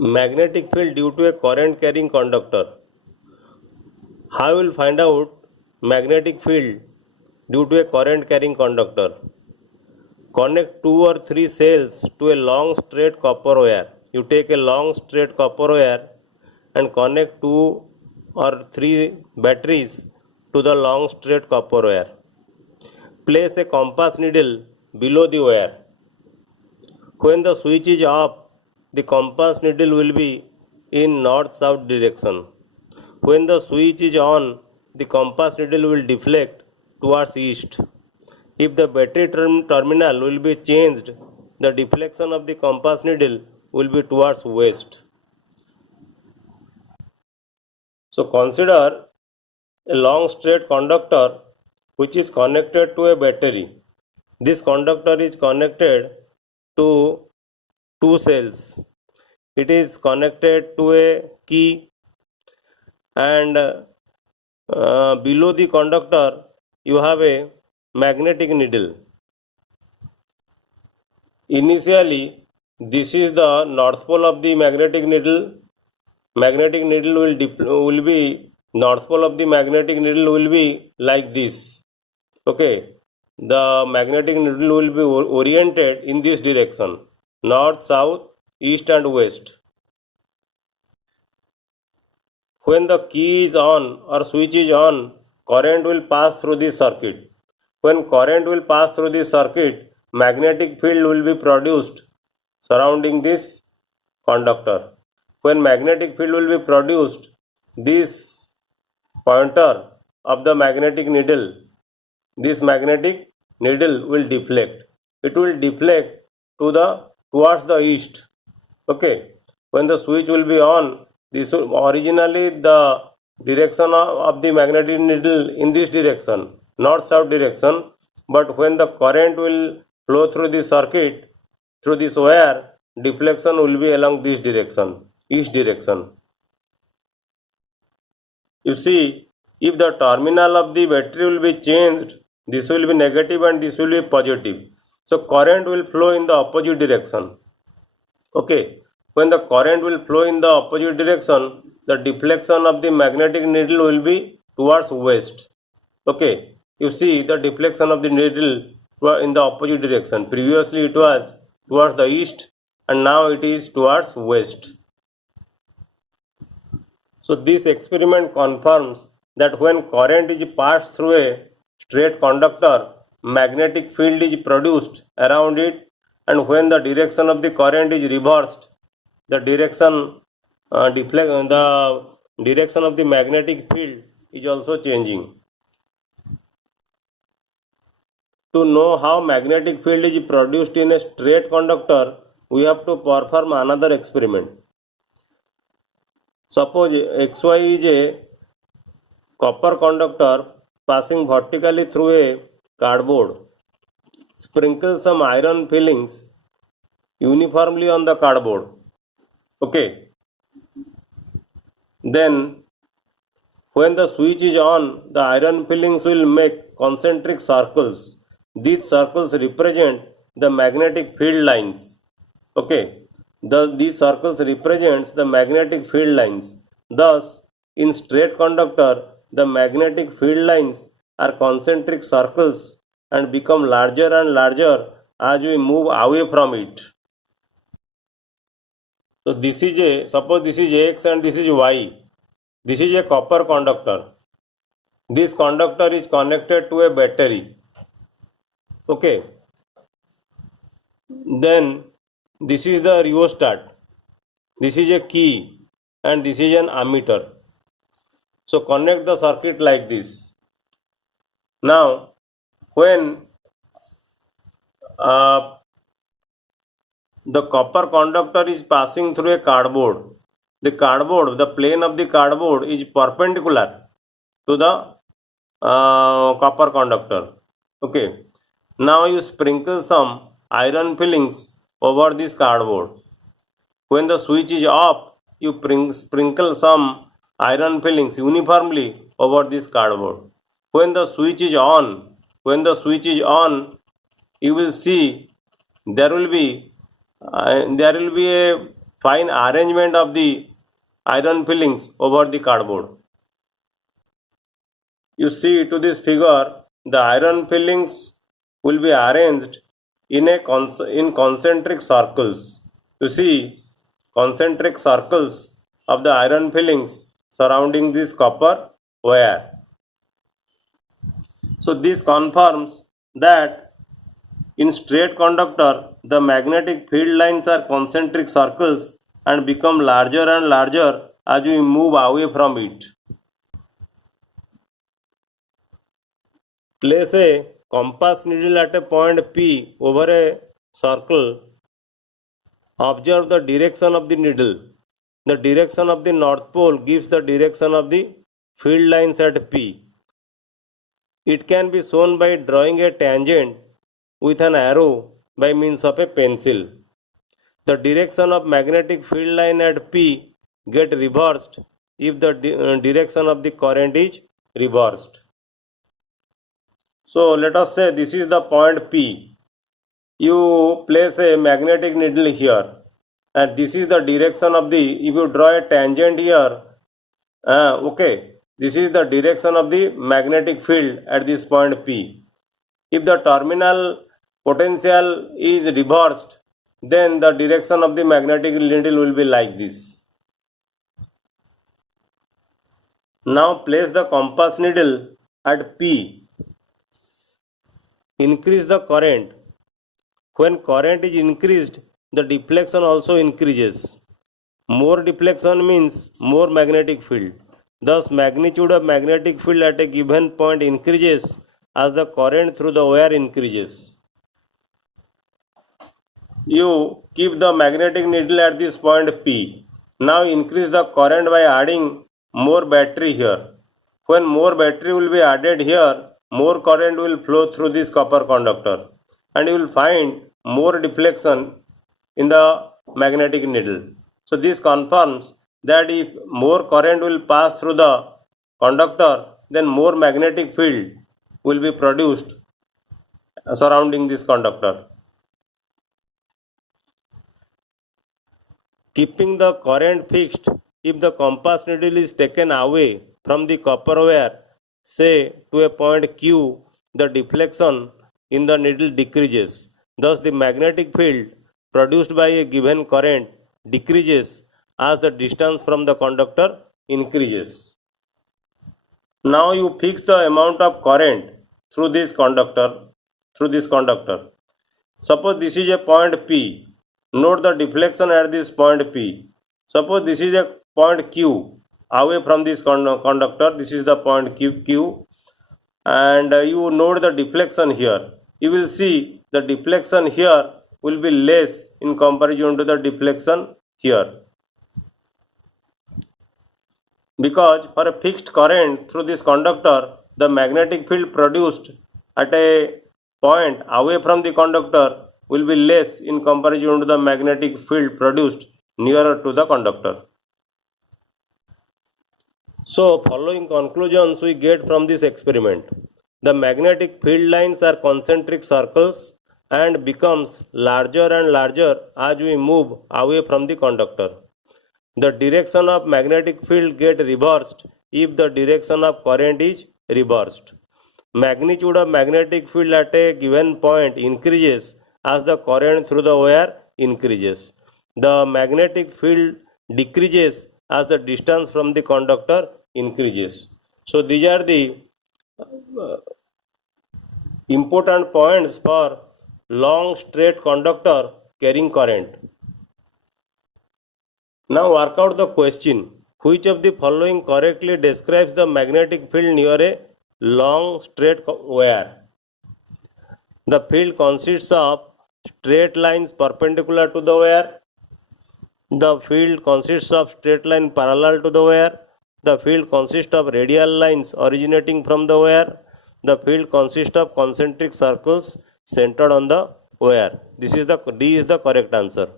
Magnetic field due to a current carrying conductor. How you will find out magnetic field due to a current carrying conductor? Connect 2 or 3 cells to a long straight copper wire. You take a long straight copper wire and connect 2 or 3 batteries to the long straight copper wire. Place a compass needle below the wire. When the switch is off, the compass needle will be in north-south direction. When the switch is on, the compass needle will deflect towards east. If the battery terminal will be changed, the deflection of the compass needle will be towards west. So consider a long straight conductor which is connected to a battery. This conductor is connected to 2 cells. It is connected to a key, and below the conductor you have a magnetic needle. Initially, this is the north pole of the magnetic needle. Magnetic needle will be north pole of the magnetic needle will be like this. Okay, the magnetic needle will be oriented in this direction: north, south, east, and west. When the key is on or switch is on, current will pass through the circuit. When current will pass through the circuit, magnetic field will be produced surrounding this conductor. When magnetic field will be produced, this pointer of the magnetic needle, this magnetic needle will deflect. It will deflect towards the east. Okay. When the switch will be on, this will, originally the direction of the magnetic needle in this direction, north-south direction, but when the current will flow through the circuit, through this wire, deflection will be along this direction, east direction. You see, if the terminal of the battery will be changed, this will be negative and this will be positive. So current will flow in the opposite direction. Okay. When the current will flow in the opposite direction, the deflection of the magnetic needle will be towards west. Okay, you see the deflection of the needle in the opposite direction. Previously it was towards the east and now it is towards west. So this experiment confirms that when current is passed through a straight conductor, magnetic field is produced around it, and when the direction of the current is reversed, the direction of the magnetic field is also changing. To know how magnetic field is produced in a straight conductor, we have to perform another experiment. Suppose XY is a copper conductor passing vertically through a cardboard. Sprinkle some iron fillings uniformly on the cardboard. Okay. Then when the switch is on, the iron fillings will make concentric circles. These circles represent the magnetic field lines. Okay. These circles represents the magnetic field lines. Thus, in straight conductor, the magnetic field lines are concentric circles and become larger and larger as we move away from it. So this is suppose this is X and this is Y. This is a copper conductor. This conductor is connected to a battery. Okay. Then this is the rheostat. This is a key and this is an ammeter. So connect the circuit like this. Now when the copper conductor is passing through a cardboard, the plane of the cardboard is perpendicular to the copper conductor. Okay. Now you sprinkle some iron fillings over this cardboard. When the switch is off, you sprinkle some iron fillings uniformly over this cardboard. When the switch is on, you will see there will be a fine arrangement of the iron fillings over the cardboard. You see to this figure, the iron fillings will be arranged in concentric circles. You see concentric circles of the iron fillings surrounding this copper wire. So this confirms that in straight conductor, the magnetic field lines are concentric circles and become larger and larger as we move away from it. Place a compass needle at a point P over a circle. Observe the direction of the needle. The direction of the North Pole gives the direction of the field lines at P. It can be shown by drawing a tangent with an arrow by means of a pencil. The direction of magnetic field line at P get reversed if the direction of the current is reversed. So let us say this is the point P. You place a magnetic needle here and this is the direction of the, if you draw a tangent here, this is the direction of the magnetic field at this point P. If the terminal potential is reversed, then the direction of the magnetic needle will be like this. Now place the compass needle at P. Increase the current. When current is increased, the deflection also increases. More deflection means more magnetic field. Thus, magnitude of magnetic field at a given point increases as the current through the wire increases. You keep the magnetic needle at this point P. Now increase the current by adding more battery here. When more battery will be added here, more current will flow through this copper conductor and you will find more deflection in the magnetic needle. So this confirms that if more current will pass through the conductor, then more magnetic field will be produced surrounding this conductor. Keeping the current fixed, if the compass needle is taken away from the copper wire, say to a point Q, the deflection in the needle decreases. Thus, the magnetic field produced by a given current decreases as the distance from the conductor increases. Now you fix the amount of current through this conductor. Suppose this is a point P. Note the deflection at this point P. Suppose this is a point Q away from this conductor. This is the point Q and you note the deflection here. You will see the deflection here will be less in comparison to the deflection here. Because for a fixed current through this conductor, the magnetic field produced at a point away from the conductor will be less in comparison to the magnetic field produced nearer to the conductor. So, following conclusions we get from this experiment. The magnetic field lines are concentric circles and becomes larger and larger as we move away from the conductor. The direction of magnetic field get reversed if the direction of current is reversed. Magnitude of magnetic field at a given point increases as the current through the wire increases. The magnetic field decreases as the distance from the conductor increases. So these are the important points for long straight conductor carrying current. Now work out the question. Which of the following correctly describes the magnetic field near a long straight wire? The field consists of straight lines perpendicular to the wire. The field consists of straight line parallel to the wire. The field consists of radial lines originating from the wire. The field consists of concentric circles centered on the wire. D is the correct answer.